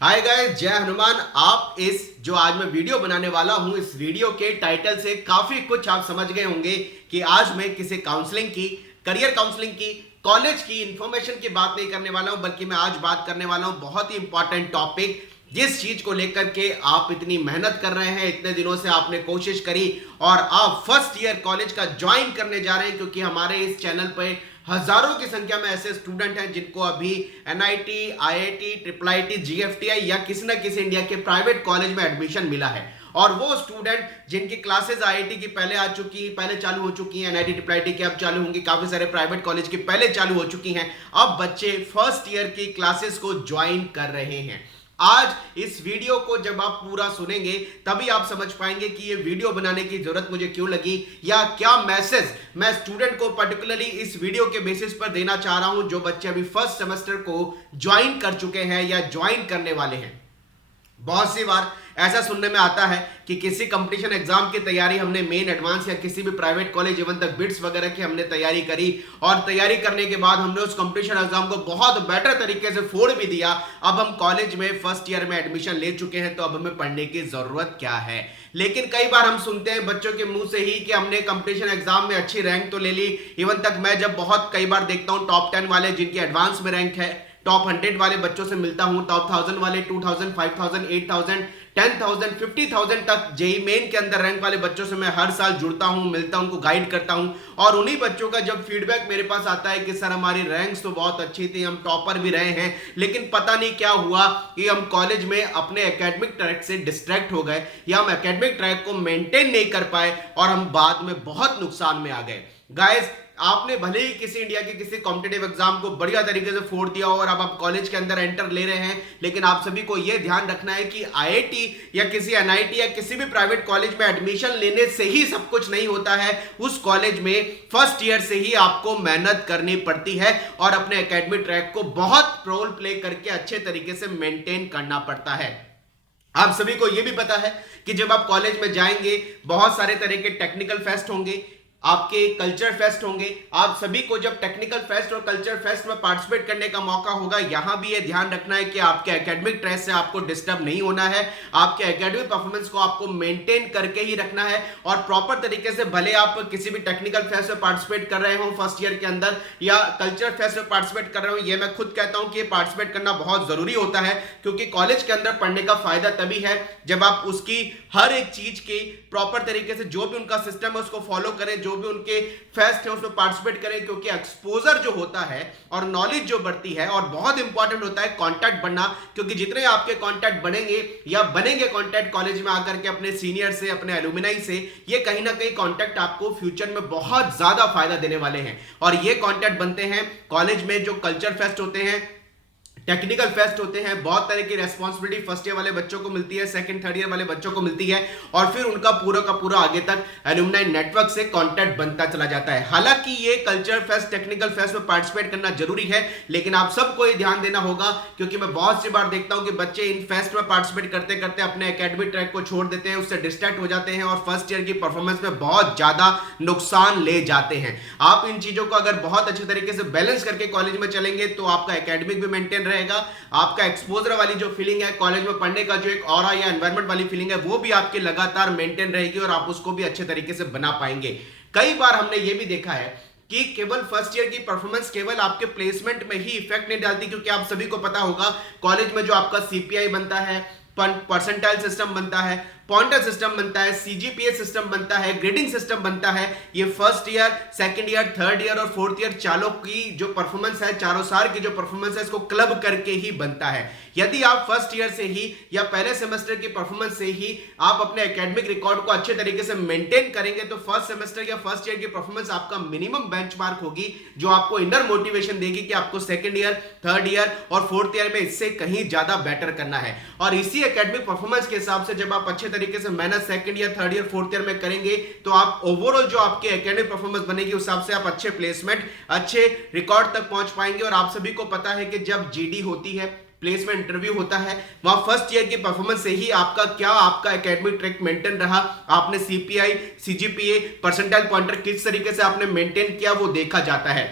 Hi guys, जय हनुमान। आप इस जो आज मैं वीडियो बनाने वाला हूं, इस वीडियो के टाइटल से काफी कुछ आप समझ गए होंगे कि आज मैं किसी काउंसलिंग की, करियर काउंसलिंग की, कॉलेज की इंफॉर्मेशन की बात नहीं करने वाला हूं, बल्कि मैं आज बात करने वाला हूं बहुत ही इंपॉर्टेंट टॉपिक, जिस चीज को लेकर के आप इतनी मेहनत कर रहे हैं, इतने दिनों से आपने कोशिश करी और आप फर्स्ट ईयर कॉलेज का ज्वाइन करने जा रहे हैं। क्योंकि हमारे इस चैनल पर हजारों की संख्या में ऐसे स्टूडेंट हैं जिनको अभी NIT, IIT, triple IT, GFTI या किसी ना किसी इंडिया के प्राइवेट कॉलेज में एडमिशन मिला है। और वो स्टूडेंट जिनकी क्लासेस आईआईटी की पहले चालू हो चुकी हैं, एनआईटी, ट्रिपल आईटी की अब चालू होंगी, काफी सारे प्राइवेट कॉलेज की पहले चालू हो चुकी हैं, अब बच्चे फर्स्ट ईयर की क्लासेस को ज्वाइन कर रहे हैं। आज इस वीडियो को जब आप पूरा सुनेंगे तभी आप समझ पाएंगे कि ये वीडियो बनाने की जरूरत मुझे क्यों लगी, या क्या मैसेज मैं स्टूडेंट को पर्टिकुलरली इस वीडियो के बेसिस पर देना चाह रहा हूं जो बच्चे अभी फर्स्ट सेमेस्टर को ज्वाइन कर चुके हैं या ज्वाइन करने वाले हैं। बहुत सी बार ऐसा सुनने में आता है कि किसी कंपटीशन एग्जाम की तैयारी हमने मेन, एडवांस या किसी भी प्राइवेट कॉलेज इवन तक बिट्स वगैरह की हमने तैयारी करी और तैयारी करने के बाद हमने उस कंपटीशन एग्जाम को बहुत बेटर तरीके से फोड़ भी दिया। अब हम कॉलेज में फर्स्ट ईयर में एडमिशन ले चुके हैं, तो अब हमें पढ़ने की जरूरत क्या है। लेकिन कई बार हम सुनते हैं बच्चों के मुंह से ही कि हमने कंपटीशन एग्जाम में अच्छी रैंक तो ले ली। इवन तक मैं जब बहुत कई बार देखता हूं टॉप 10 वाले जिनकी एडवांस में रैंक है, टॉप 100 वाले बच्चों से मिलता हूं, टॉप 1000 वाले, 2000, 5000, 8000, 10,000, 50,000 तक जेई मेन के अंदर रैंक वाले बच्चों से मैं हर साल जुड़ता हूं, मिलता हूं, उनको गाइड करता हूं। और उन्हीं बच्चों का जब फीडबैक मेरे पास आता है कि सर हमारी रैंक्स तो बहुत अच्छी थी, हम टॉपर भी रहे हैं, लेकिन पता नहीं क्या हुआ कि हम कॉलेज में अपने एकेडमिक ट्रैक से डिस्ट्रैक्ट हो गए या हम एकेडमिक ट्रैक को मेंटेन नहीं कर पाए और हम बाद में बहुत नुकसान में आ गए। गाइस, आपने भले ही किसी इंडिया के किसी कॉम्पिटिटिव एग्जाम को बढ़िया तरीके से फोड़ दिया और अब आप कॉलेज के अंदर एंटर ले रहे हैं, लेकिन आप सभी को यह ध्यान रखना है कि आईआईटी या किसी एनआईटी या किसी भी प्राइवेट कॉलेज में एडमिशन लेने से ही सब कुछ नहीं होता है। उस कॉलेज में फर्स्ट ईयर से ही आपको मेहनत करनी पड़ती है और अपने एकेडमिक ट्रैक को बहुत रोल प्ले करके अच्छे तरीके से मेंटेन करना पड़ता है। आप सभी को यह भी पता है कि जब आप कॉलेज में जाएंगे बहुत सारे तरह के टेक्निकल फेस्ट होंगे, आपके कल्चर फेस्ट होंगे। आप सभी को जब टेक्निकल फेस्ट और कल्चर फेस्ट में पार्टिसिपेट करने का मौका होगा, यहां भी ये ध्यान रखना है कि आपके एकेडमिक ट्रैक से आपको डिस्टर्ब नहीं होना है, आपके एकेडमिक परफॉर्मेंस को आपको मेंटेन करके ही रखना है और प्रॉपर तरीके से, भले आप किसी भी टेक्निकल फेस्ट में पार्टिसिपेट कर रहे हो फर्स्ट ईयर के अंदर या कल्चर फेस्ट में पार्टिसिपेट कर रहे हो, ये मैं खुद कहता हूं कि ये पार्टिसिपेट करना बहुत जरूरी होता है। क्योंकि कॉलेज के अंदर पढ़ने का फायदा तभी है जब आप उसकी हर एक चीज की प्रॉपर तरीके से, जो भी उनका सिस्टम है उसको फॉलो करें, जो भी उनके फेस्ट है उसमें पार्टिसिपेट करें। क्योंकि एक्सपोजर जो होता है और नॉलेज जो बढ़ती है, और बहुत इंपॉर्टेंट होता है कांटेक्ट बढ़ना, क्योंकि जितने आपके कांटेक्ट बढ़ेंगे या बनेंगे कांटेक्ट कॉलेज में आकर के अपने सीनियर से, अपने एलुमनाई से, ये कहीं ना कहीं कांटेक्ट आपको फ्यूचर में बहुत ज्यादा फायदा देने वाले हैं। और ये कांटेक्ट बनते हैं कॉलेज में जो कल्चर फेस्ट होते हैं, टेक्निकल फेस्ट होते हैं। बहुत तरह की रेस्पॉन्सिबिलिटी फर्स्ट ईयर वाले बच्चों को मिलती है, सेकंड थर्ड ईयर वाले बच्चों को मिलती है, और फिर उनका पूरा का पूरा आगे तक एलुमनाई नेटवर्क से कांटेक्ट बनता चला जाता है। हालांकि ये कल्चर फेस्ट, टेक्निकल फेस्ट में पार्टिसिपेट करना जरूरी है, लेकिन आप सबको ये ध्यान देना होगा, क्योंकि मैं बहुत सी बार देखता हूं कि बच्चे इन फेस्ट में पार्टिसिपेट करते करते अपने एकेडमिक ट्रैक को छोड़ देते हैं, उससे डिस्ट्रैक्ट हो जाते हैं और फर्स्ट ईयर की परफॉर्मेंस में बहुत ज्यादा नुकसान ले जाते हैं। आप इन चीजों को अगर बहुत अच्छे तरीके से बैलेंस करके कॉलेज में चलेंगे तो आपका एकेडमिक भी मेंटेन रहेगा, आपका एक्सपोजर वाली जो फीलिंग है कॉलेज में पढ़ने का, जो एक ऑरा या एनवायरनमेंट वाली फीलिंग है, वो भी आपकी लगातार मेंटेन रहेगी और आप उसको भी अच्छे तरीके से बना पाएंगे। कई बार हमने ये भी देखा है कि केवल फर्स्ट ईयर की परफॉर्मेंस केवल आपके प्लेसमेंट में ही इफेक्ट नहीं डालती, क्योंकि आप सभी को पता होगा कॉलेज में जो आपका सीपीआई बनता है, परसेंटाइल सिस्टम बनता है, पॉइंटर सिस्टम बनता है, सीजीपीए सिस्टम बनता है, ग्रेडिंग सिस्टम बनता है, ये first year, second year, third year और फोर्थ ईयर चारों की जो परफॉर्मेंस है, चारों साल की जो परफॉर्मेंस है, इसको क्लब करके ही बनता है। यदि आप फर्स्ट ईयर से ही या पहले सेमेस्टर की परफॉर्मेंस से ही आप अपने एकेडमिक रिकॉर्ड को अच्छे तरीके से मेंटेन करेंगे तो फर्स्ट सेमेस्टर या फर्स्ट ईयर की परफॉर्मेंस आपका मिनिमम बेंचमार्क होगी, जो आपको इनर मोटिवेशन देगी कि आपको सेकंड ईयर, थर्ड ईयर और फोर्थ ईयर में इससे कहीं ज्यादा बेटर करना है। और इसी एकेडमिक परफॉर्मेंस के हिसाब से जब आप अच्छे तरीके से मेहनत second year, third year, fourth year में करेंगे तो आप ओवरऑल जो आपके एकेडमिक परफॉर्मेंस बनेगी उस हिसाब से आप अच्छे प्लेसमेंट, अच्छे रिकॉर्ड तक पहुंच पाएंगे। और आप सभी को पता है कि जब जीडी होती है, प्लेसमेंट इंटरव्यू होता है, वहां फर्स्ट ईयर की परफॉर्मेंस से ही आपका एकेडमिक ट्रैक मेंटेन रहा, आपने सीपीआई, सीजीपीए, परसेंटाइल पॉइंटर किस तरीके से आपने मेंटेन किया वो देखा जाता है।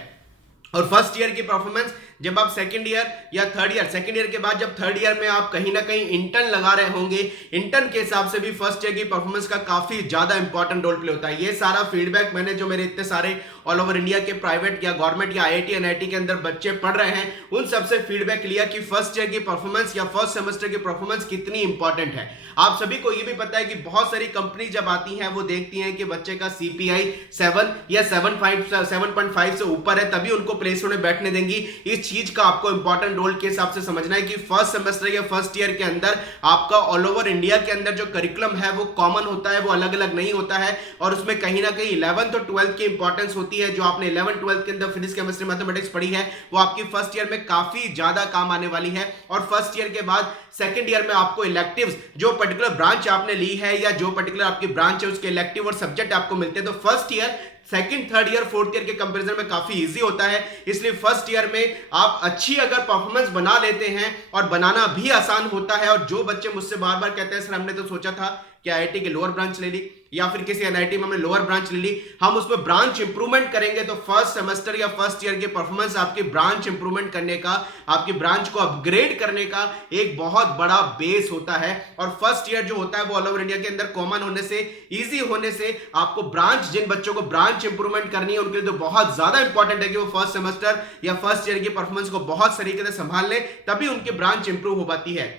और फर्स्ट ईयर की परफॉर्मेंस जब आप सेकंड ईयर या थर्ड ईयर, सेकंड ईयर के बाद जब थर्ड ईयर में आप कहीं ना कहीं इंटर्न लगा रहे होंगे, इंटर्न के हिसाब से भी फर्स्ट ईयर की परफॉर्मेंस का काफी ज्यादा इंपॉर्टेंट रोल प्ले होता है। ये सारा फीडबैक मैंने जो मेरे इतने सारे ऑल ओवर इंडिया के प्राइवेट या गवर्नमेंट या आईआईटी एनआईटी के अंदर बच्चे पढ़ रहे हैं, उन सबसे फीडबैक लिया कि फर्स्ट ईयर की परफॉर्मेंस या फर्स्ट सेमेस्टर की परफॉर्मेंस कितनी इंपॉर्टेंट है। आप सभी को यह भी पता है कि बहुत सारी कंपनी जब आती हैं वो देखती हैं कि बच्चे का सीपीआई 7 या 7.5 से ऊपर है, तभी उनको प्लेसमेंट में बैठने देंगी। इस चीज का आपको इंपॉर्टेंट रोल के हिसाब से समझना है कि फर्स्ट सेमेस्टर या फर्स्ट ईयर के अंदर आपका ऑल ओवर इंडिया के अंदर जो करिकुलम है वो कॉमन होता है, वो अलग अलग नहीं होता है। और उसमें कहीं ना कहीं 11th और 12th की इंपॉर्टेंस होती है। जो आपने 11th 12th के अंदर फिजिक्स केमिस्ट्री मैथमेटिक्स पढ़ी है वो आपकी फर्स्ट ईयर में काफी ज्यादा काम आने वाली है। और फर्स्ट ईयर के बाद सेकंड ईयर में आपको इलेक्टिव्स, जो पर्टिकुलर ब्रांच आपने ली है या जो पर्टिकुलर आपकी ब्रांच है उसके इलेक्टिव और सब्जेक्ट आपको मिलते हैं। तो first year second, third year, fourth year के कंपैरिजन में काफी इजी होता है। इसलिए फर्स्ट ईयर में आप अच्छी अगर परफॉर्मेंस बना लेते हैं, और बनाना भी आसान होता है। और जो बच्चे मुझसे बार बार कहते हैं सर हमने तो सोचा था कि आईआईटी की लोअर ब्रांच ले ली या फिर किसी एनआईटी में हमने लोअर ब्रांच ले ली, हम उसमें ब्रांच इंप्रूवमेंट करेंगे, तो फर्स्ट सेमेस्टर या फर्स्ट ईयर की परफॉर्मेंस आपकी ब्रांच इंप्रूवमेंट करने का, आपकी ब्रांच को अपग्रेड करने का एक बहुत बड़ा बेस होता है। और फर्स्ट ईयर जो होता है वो ऑल ओवर इंडिया के अंदर कॉमन होने से, इजी होने से, आपको ब्रांच, जिन बच्चों को ब्रांच इंप्रूवमेंट करनी है उनके लिए तो बहुत ज्यादा इंपॉर्टेंट है कि वो फर्स्ट सेमेस्टर या फर्स्ट ईयर की परफॉर्मेंस को बहुत तरीके से संभाल ले, तभी उनकी ब्रांच इंप्रूव हो पाती है।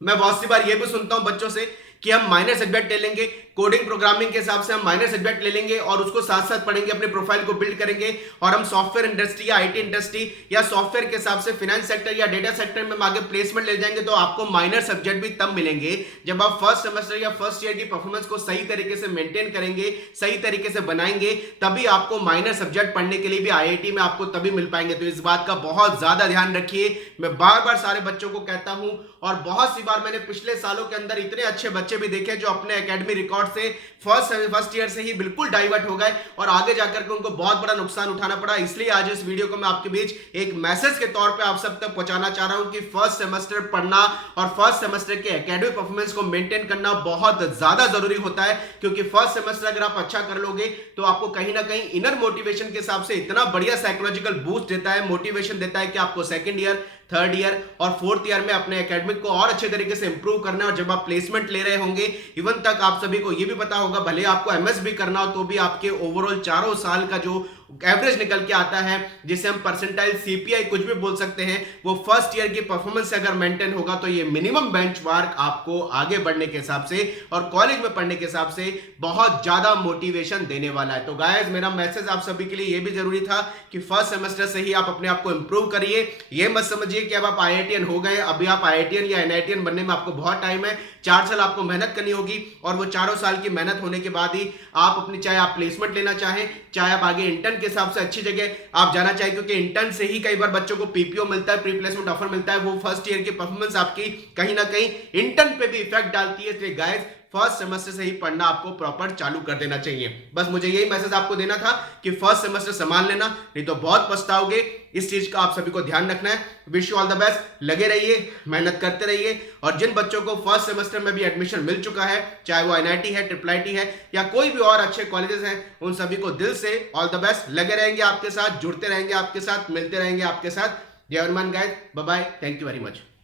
मैं बहुत सी बार ये भी सुनता हूं बच्चों से कि हम माइनर सब्जेक्ट ले लेंगे, कोडिंग प्रोग्रामिंग के हिसाब से हम माइनर सब्जेक्ट ले लेंगे और उसको साथ साथ पढ़ेंगे, अपने प्रोफाइल को बिल्ड करेंगे, और हम सॉफ्टवेयर इंडस्ट्री या आईटी इंडस्ट्री या सॉफ्टवेयर के हिसाब से फाइनेंस सेक्टर या डेटा सेक्टर में आगे प्लेसमेंट ले जाएंगे। तो आपको माइनर सब्जेक्ट भी तब मिलेंगे जब आप फर्स्ट सेमेस्टर या फर्स्ट ईयर की परफॉर्मेंस को सही तरीके से मेंटेन करेंगे, सही तरीके से बनाएंगे, तभी आपको माइनर सब्जेक्ट पढ़ने के लिए भी आईआईटी में आपको तभी मिल पाएंगे। तो इस बात का बहुत ज्यादा ध्यान रखिए। मैं बार बार सारे बच्चों को कहता हूं, और बहुत सी बार मैंने पिछले सालों के अंदर इतने अच्छे बच्चे भी देखे जो अपने एकेडमी रिकॉर्ड से फर्स्ट ईयर से ही बिल्कुल डाइवर्ट हो गए और आगे जाकर के उनको बहुत बड़ा नुकसान उठाना पड़ा। इसलिए आज इस वीडियो को मैं आपके बीच एक मैसेज के तौर पे आप सब तक पहुंचाना चाह रहा हूं कि फर्स्ट सेमेस्टर पढ़ना और फर्स्ट सेमेस्टर के एकेडमिक परफॉर्मेंस को मेंटेन करना बहुत ज्यादा जरूरी होता है। क्योंकि फर्स्ट सेमेस्टर अगर आप अच्छा कर लोगे तो आपको कहीं ना कहीं इनर मोटिवेशन के हिसाब से इतना बढ़िया साइकोलॉजिकल बूस्ट देता है, मोटिवेशन देता है कि आपको सेकंड ईयर, थर्ड ईयर और फोर्थ ईयर में अपने एकेडमिक को और अच्छे तरीके से इंप्रूव करना है। और जब आप प्लेसमेंट ले रहे होंगे, इवन तक आप सभी को यह भी पता होगा, भले आपको एमएस भी करना हो तो भी आपके ओवरऑल चारों साल का जो एवरेज निकल के आता है, जिसे हम परसेंटाइल सीपीआई कुछ भी बोल सकते हैं, वो फर्स्ट ईयर की परफॉर्मेंस से अगर मेंटेन होगा तो ये मिनिमम बेंचमार्क आपको आगे बढ़ने के हिसाब से और कॉलेज में पढ़ने के हिसाब से बहुत ज्यादा मोटिवेशन देने वाला है। तो गाइस, मेरा मैसेज आप सभी के लिए ये भी जरूरी था कि फर्स्ट सेमेस्टर से ही आप अपने आप को इंप्रूव करिए। ये मत समझिए कि अब आप आईआईटीएन हो गए, अभी आप आईआईटीएन या एनआईटीएन बनने में आपको बहुत टाइम है। 4 साल आपको मेहनत करनी होगी, और वो चारों साल की मेहनत होने के बाद ही आप अपनी, चाहे आप प्लेसमेंट लेना चाहें, चाहे आप आगे इंटर्न के हिसाब से अच्छी जगह आप जाना चाहें, क्योंकि इंटर्न से ही कई बार बच्चों को पीपीओ मिलता है, प्री प्लेसमेंट ऑफर मिलता है। वो फर्स्ट ईयर की परफॉर्मेंस आपकी कहीं ना कहीं इंटर्न पे भी इफेक्ट डालती है। इसलिए गाइस, फर्स्ट सेमेस्टर से ही पढ़ना आपको प्रॉपर चालू कर देना चाहिए। बस मुझे यही मैसेज आपको देना था कि फर्स्ट सेमेस्टर संभाल लेना, नहीं तो बहुत पछताओगे। इस चीज का आप सभी को ध्यान रखना है। Wish you all the best. लगे रहिए, मेहनत करते रहिए। और जिन बच्चों को फर्स्ट सेमेस्टर में भी एडमिशन मिल चुका है, चाहे वो एनआईटी है, ट्रिपल आईटी है या कोई भी और अच्छे कॉलेजेस हैं, उन सभी को दिल से ऑल द बेस्ट। लगे रहेंगे आपके साथ, जुड़ते रहेंगे आपके साथ, मिलते रहेंगे आपके साथ। जय Hanuman guys, bye bye, thank you very much.